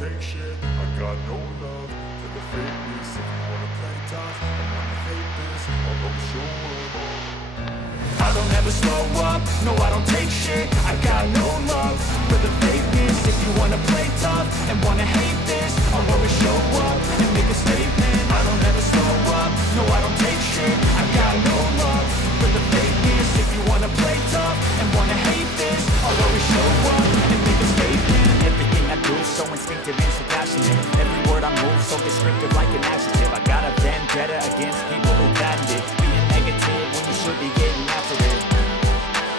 take shit. I got no love for the fakeness. If you wanna play tough and wanna hate this, I'll always show up. I don't ever slow up, no I don't take shit. I got no love for the fakeness. If you wanna play tough and wanna hate this, I'll always show up and make a statement. I don't ever slow up, no I don't take shit. I got no love for the fakeness. If you wanna play tough and wanna hate this, I'll always show up and make a statement. Everything I do so instinctive and so passionate. Every word I move so descriptive like an adjective. I got a vendetta against people who patent it. Being negative when you should be getting after it.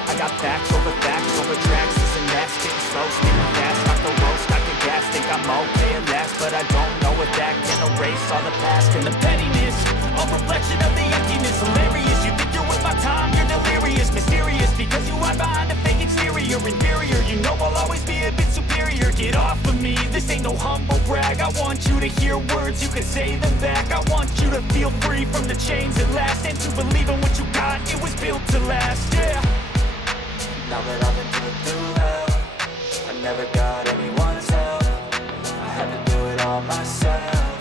I got facts over tracks. This and that, spitting slow, spitting fast. Knock the roast, knock the gas. Think I'm okay at last, but I don't know if that can erase all the past. And the pettiness, a reflection of the emptiness. Hilarious, you think you're worth my time, you're delirious. Mysterious, because you hide behind a fake exterior. Inferior, you know I'll always be a bit superior. Get off of me, this ain't no humble brag. I want you to hear words, you can say them back. I want you to feel free from the chains at last, and to believe in what you got, it was built to last, yeah. Now that I've been put through hell, I never got anyone's help. I had to do it all myself.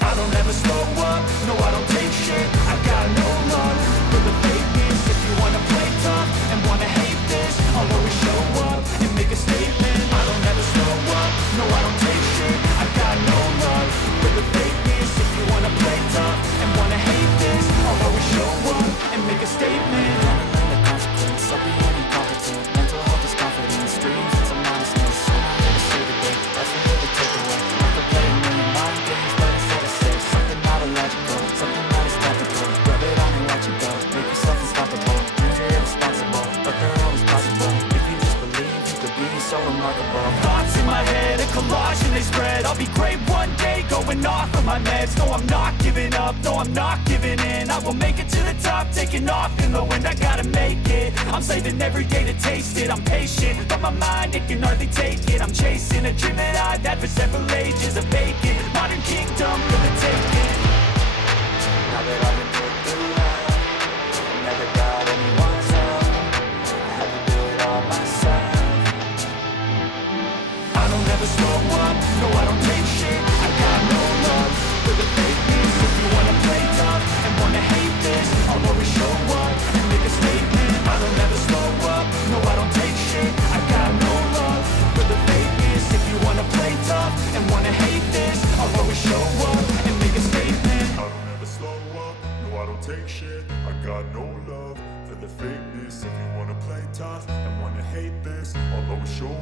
I don't ever slow up, no I don't take shit. I got no love for the fakeness. If you wanna play tough and wanna hate this, I'll always show up and make a statement. I don't ever slow up, no I don't take shit. I got no love for the fakeness. If you wanna play tough and wanna hate this, I'll always show up and make a statement. I'll be incompetent. Mental health is confidence. Dreams and some honestness. I'm not here to save the day. That's for you to take away. I could play a million mind games, but instead I say something not illogical, something that is topical. Rub it on and watch it go. Make yourself unstoppable. Dreams are irresponsible, but they're always possible. If you just believe, you could be so remarkable. Thoughts in my head, a collage and they spread. I'll be great one day, going off of my meds. No, I'm not giving up, no, I'm not giving in. I will make it to the top, taking off in the wind. I gotta make it. I'm saving every day to taste it. I'm patient, but my mind, it can hardly take it. I'm chasing a dream that I've had for several ages. A vacant modern kingdom for the taking. Now that I've been put through hell, I never got anyone's help. I had to do it all myself. I don't ever slow up, no I don't take shit. I got no love for the fakeness. If you wanna play tough and wanna hate this, I'll always show up and make a statement. I don't ever slow up, no I don't take shit. I got no love for the fakeness. If you wanna play tough and wanna hate this, I'll always show up and make a statement. I don't ever slow up, no I don't take shit. I got no love for the fakeness. If you wanna play tough and wanna hate this, I'll always show